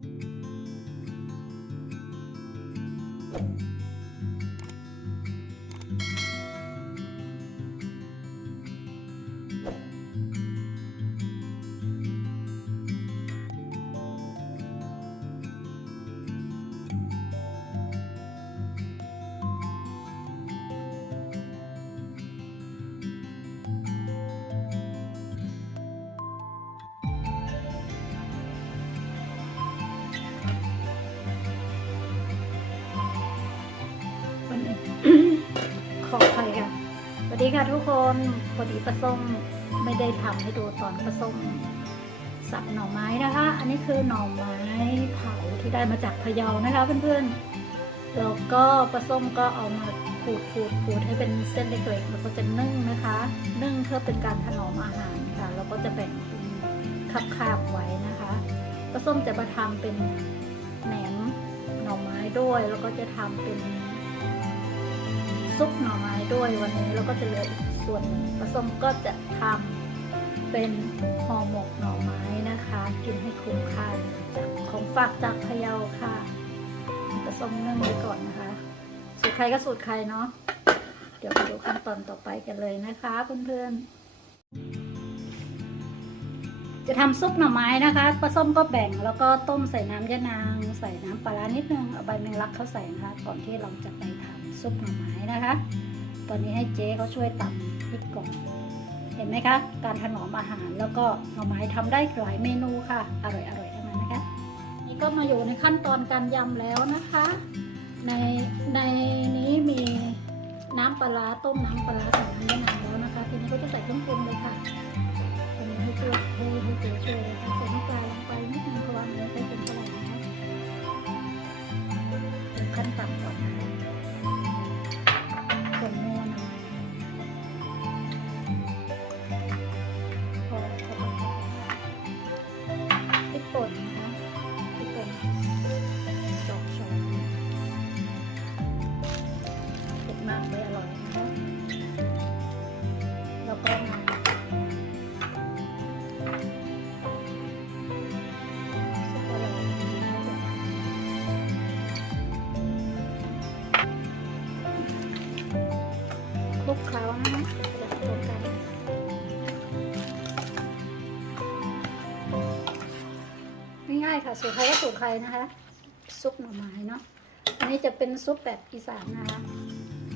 วั วัสดีค่ะทุกคนพอดีปลาส้มไม่ได้ทำให้ดูตอนปลาส้มสับหน่อไม้นะคะ อันนี้คือหน่อไม้เผาที่ได้มาจากพะเยานะคะเพื่อนๆแล้วก็ปลาส้มก็เอามาขูดขูดขูดให้เป็นเส้นเล็กๆแล้วก็จะนึ่งนะคะ นึ่งเพื่อเป็นการถนอมอาหารค่ะแล้วก็จะแบ่งคาบๆไว้นะคะปลาส้มจะมาทำเป็นแหนมหน่อไม้ด้วย แล้วก็จะทำเป็น ซุปหน่อไม้ด้วยวันนี้แล้วก็จะเหลืออีกส่วนหนึ่งผสมก็จะทำเป็นห่อหมกหน่อไม้นะคะ กินให้คุ้มค่าจากของฝากจากพะเยาค่ะผสมนึ่งไว้ก่อนนะคะ สูตรใครก็สูตรใครเนาะเดี๋ยวไปดูขั้นตอนต่อไปกันเลยนะคะเพื่อนๆ จะทำซุปหน่อไม้นะคะปลาส้มก็แบ่งแล้วก็ต้มใส่น้ำยะนาง ใส่น้ำปลาร้านิดนึง เอาใบแมงลักเขาใส่นะคะก่อนที่เราจะไปทำ ซุปหน่อไม้นะคะ ตอนนี้ให้เจ๊เขาช่วยตำพริกก่อน เห็นไหมคะ การถนอมอาหารแล้วก็หน่อไม้ทำได้หลายเมนูค่ะ อร่อยอร่อยทั้งนั้นนะคะ นี่ก็มาอยู่ในขั้นตอนการยำแล้วนะคะ ในในนี้มีน้ำปลาต้มน้ำปลาใส่น้ำยะนางแล้วนะคะ ทีนี้ก็จะใส่เครื่องปรุงเลยค่ะอันนี้ให้ช่วยให้ให้เจ๊ช่วยเลยค่ะใส่น้ำปลา ค่ะสูตรใครก็สูตรใครนะคะ ซุปหน่อไม้เนาะอันนี้จะเป็นซุปแบบอีสานนะคะ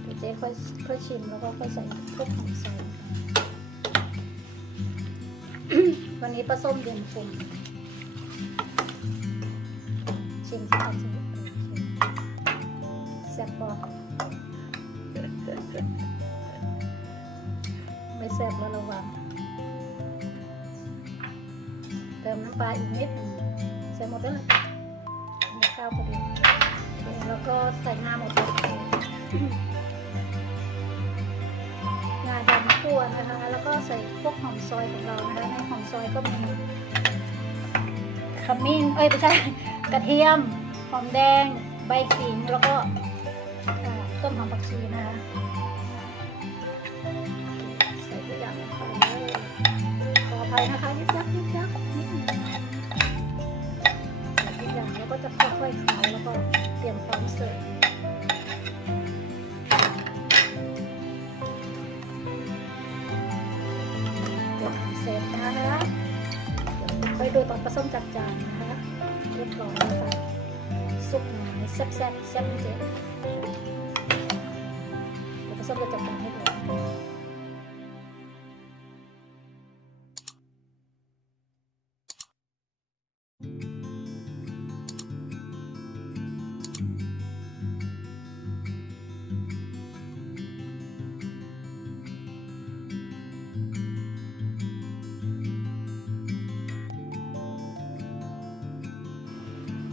เดี๋ยวเจ๊ค่อยค่อยชิมแล้วก็ค่อยใส่พวกของใส่วันนี้ปลาส้มเย็นฟุ่มชิมค่ะชิมแซ่บบอกไม่แซ่บแล้วระวังเติมน้ำปลาอีกนิดนึง ส่หมดเลยมีข้าวพอดีแล้วก็ใส่งาหมดเลยงาดำคั่วนะคะ แล้วก็ใส่พวกหอมซอยของเรานะคะในหอมซอยก็มีขมิ้น เอ้ยไม่ใช่ กระเทียม หอมแดง ใบขิง แล้วก็ต้นหอมผักชีนะคะใส่ทุกอย่างลงไปเลยขออภัยนะคะ ดูตอนผสมจัดจานนะคะเรียบร้อยแล้วค่ะซุปหน่อไม้แซ่บแซ่บแซ่บเจ๊เดี๋ยวผสมจะจัดจานให้ดู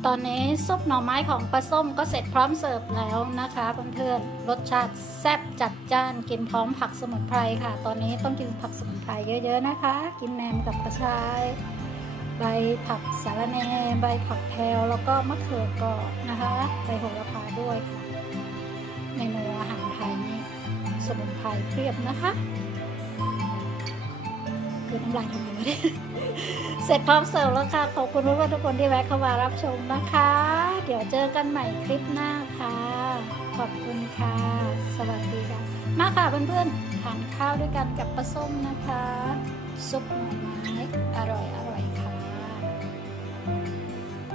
ตอนนี้ซุปหน่อไม้ของปลาส้มก็เสร็จพร้อมเสิร์ฟแล้วนะคะเพื่อนๆรสชาติแซ่บจัดจ้านกินพร้อมผักสมุนไพรค่ะ ตอนนี้ต้องกินผักสมุนไพรเยอะ ๆนะคะ กินแหนมกับกระชาย ใบผักสาระแหน่ใบผักแพรวแล้วก็มะเขือกรอบนะคะใบโหระพาด้วยค่ะเมนูอาหารไทยนี่สมุนไพรเพียบนะคะ คือน้ำลายทำยังไงเสร็จพร้อมเสิร์ฟแล้วค่ะ ขอบคุณเพื่อนๆทุกคนที่แวะเข้ามารับชมนะคะ เดี๋ยวเจอกันใหม่คลิปหน้าค่ะ ขอบคุณค่ะ สวัสดีค่ะ มาค่ะเพื่อนๆทานข้าวด้วยกันกับปลาส้มนะคะ ซุปหน่อไม้อร่อยอร่อย